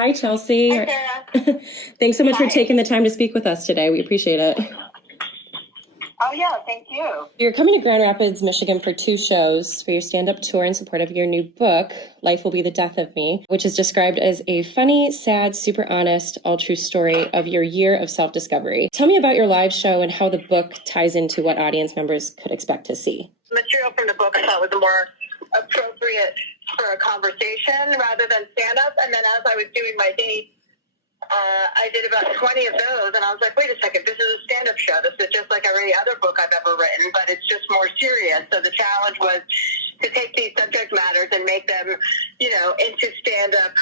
Hi, Chelsea. Hi, Sarah. Thanks so much for Hi. taking the time to speak with us today. We appreciate it. Oh, yeah, thank you. You're coming to Grand Rapids, Michigan for 2 shows for your stand-up tour in support of your new book, Life Will Be the Death of Me, which is described as a funny, sad, super honest, all-true story of your year of self-discovery. Tell me about your live show and how the book ties into what audience members could expect to see. Material from the book I thought was more appropriate for a conversation rather than stand-up. And then as I was doing my dates, I did about 20 of those, and I was like, wait a second, this is a stand-up show. This is just like every other book I've ever written, but it's just more serious. So the challenge was to take these subject matters and make them, into stand-up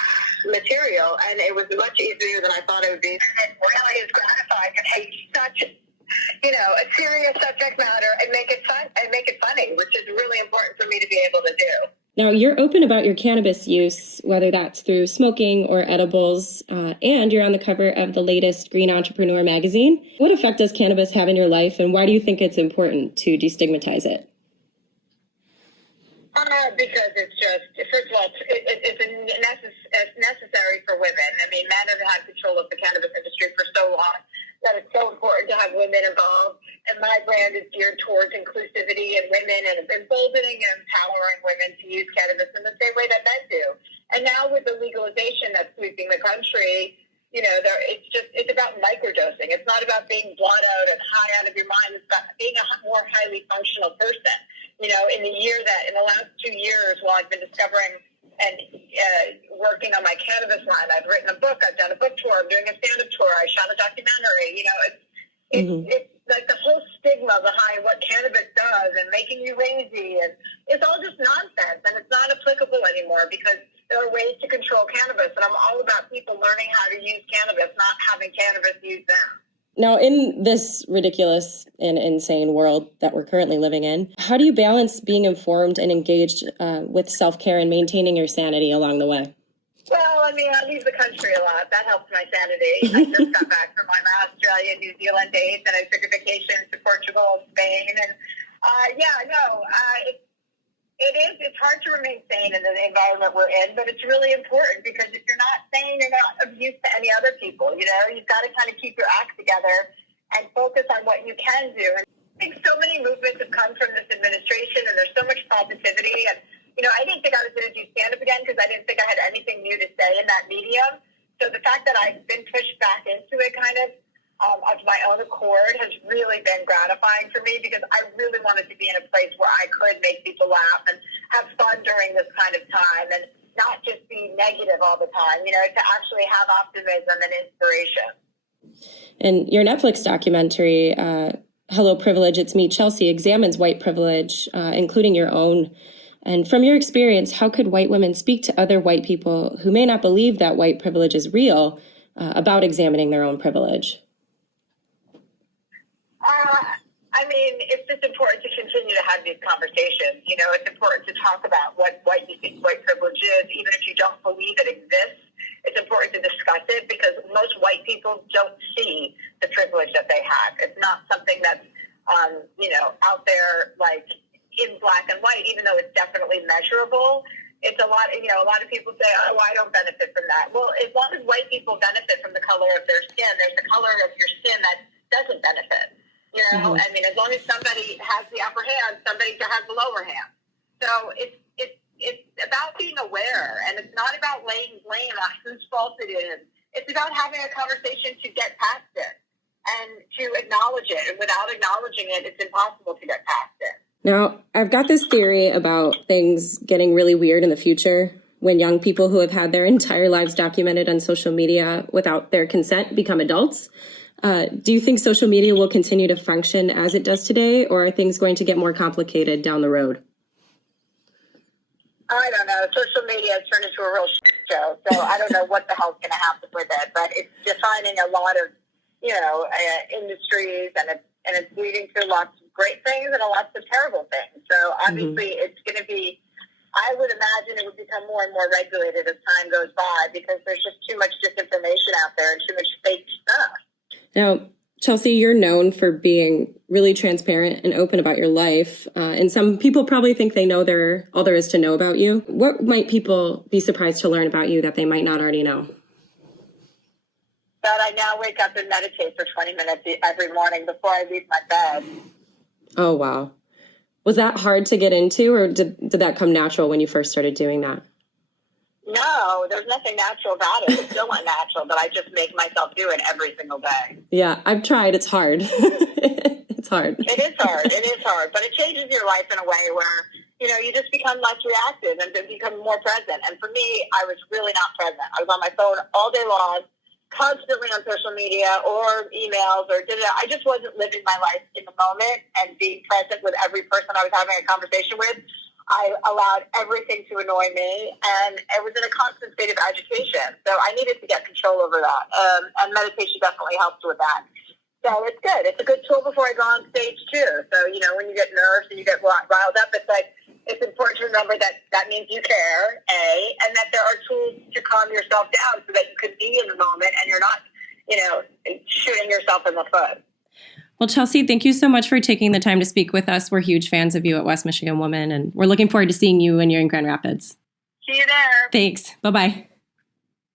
material, and it was much easier than I thought it would be. It really is gratifying to take such, a serious subject matter and make it fun and make it funny, which is really important for me to be able to do. Now, you're open about your cannabis use, whether that's through smoking or edibles, and you're on the cover of the latest Green Entrepreneur magazine. What effect does cannabis have in your life, and why do you think it's important to destigmatize it? Because it's just, first of all, it's necessary for women. I mean, men have had control of the cannabis industry for so long that it's so important to have women involved. And my brand is geared towards inclusivity and women and emboldening and empowering women to use cannabis in the same way that men do. And now with the legalization that's sweeping the country, it's about microdosing. It's not about being blot out and high out of your mind. It's about being a more highly functional person. In the last 2 years, while I've been discovering and working on my cannabis line, I've written a book, I've done a book tour, I'm doing a stand-up tour, I shot a documentary. It's like the whole stigma behind what cannabis does and making you lazy, and it's all just nonsense, and it's not applicable anymore because there are ways to control cannabis, and I'm all about people learning how to use cannabis, not having cannabis use them. Now, in this ridiculous and insane world that we're currently living in, how do you balance being informed and engaged with self-care and maintaining your sanity along the way? Well, I leave the country a lot. That helps my sanity. I just got back from my Australia, New Zealand days, and I took a vacation to Portugal, Spain, and it's hard to remain sane in the environment we're in, but it's really important because if you're not sane, you're not of use to any other people. You've got to kind of keep your act together and focus on what you can do. And I think so many movements have come from this administration, and there's so much positivity. And, I didn't think I was going to do stand-up again because I didn't think I had anything new to say in that medium. So the fact that I've been pushed back into it kind of my own accord has really been gratifying for me because I really wanted to be in a place where I could make people laugh and have fun during this kind of time and not just be negative all the time, to actually have optimism and inspiration. And your Netflix documentary, Hello Privilege, It's Me, Chelsea, examines white privilege, including your own. And from your experience, how could white women speak to other white people who may not believe that white privilege is real about examining their own privilege? It's just important to continue to have these conversations. It's important to talk about what you think white privilege is, even if you don't believe it exists. It's important to discuss it because most white people don't see the privilege that they have. It's not something that's, out there like in black and white, even though it's definitely measurable. It's a lot of people say, oh, I don't benefit from that. Well, as long as white people benefit from the color of their skin, there's the color of your skin that doesn't benefit. As long as somebody has the upper hand, somebody has the lower hand. So it's about being aware, and it's not about laying blame on whose fault it is. It's about having a conversation to get past it and to acknowledge it. And without acknowledging it, it's impossible to get past it. Now, I've got this theory about things getting really weird in the future when young people who have had their entire lives documented on social media without their consent become adults. Do you think social media will continue to function as it does today, or are things going to get more complicated down the road? I don't know. Social media has turned into a real show, so I don't know what the hell's going to happen with it. But it's defining a lot of, industries, and it's leading to lots of great things and lots of terrible things. So obviously, it's going to be. I would imagine it would become more and more regulated as time goes by because there's just too much disinformation out there and too much fake stuff. Now, Chelsea, you're known for being really transparent and open about your life. And some people probably think they know all there is to know about you. What might people be surprised to learn about you that they might not already know? But I now wake up and meditate for 20 minutes every morning before I leave my bed. Oh, wow. Was that hard to get into, or did that come natural when you first started doing that? No, there's nothing natural about it. It's still unnatural, but I just make myself do it every single day. Yeah, I've tried. It's hard. It's hard. It is hard. It is hard. But it changes your life in a way where, you just become less reactive and become more present. And for me, I was really not present. I was on my phone all day long, constantly on social media or emails or I just wasn't living my life in the moment and being present with every person I was having a conversation with. I allowed everything to annoy me, and it was in a constant state of agitation. So I needed to get control over that, and meditation definitely helps with that. So it's good. It's a good tool before I go on stage, too. So, when you get nervous and you get riled up, it's important to remember that means you care, A, and that there are tools to calm yourself down so that you can be in the moment and you're not, shooting yourself in the foot. Well, Chelsea, thank you so much for taking the time to speak with us. We're huge fans of you at West Michigan Woman, and we're looking forward to seeing you when you're in Grand Rapids. See you there. Thanks. Bye-bye.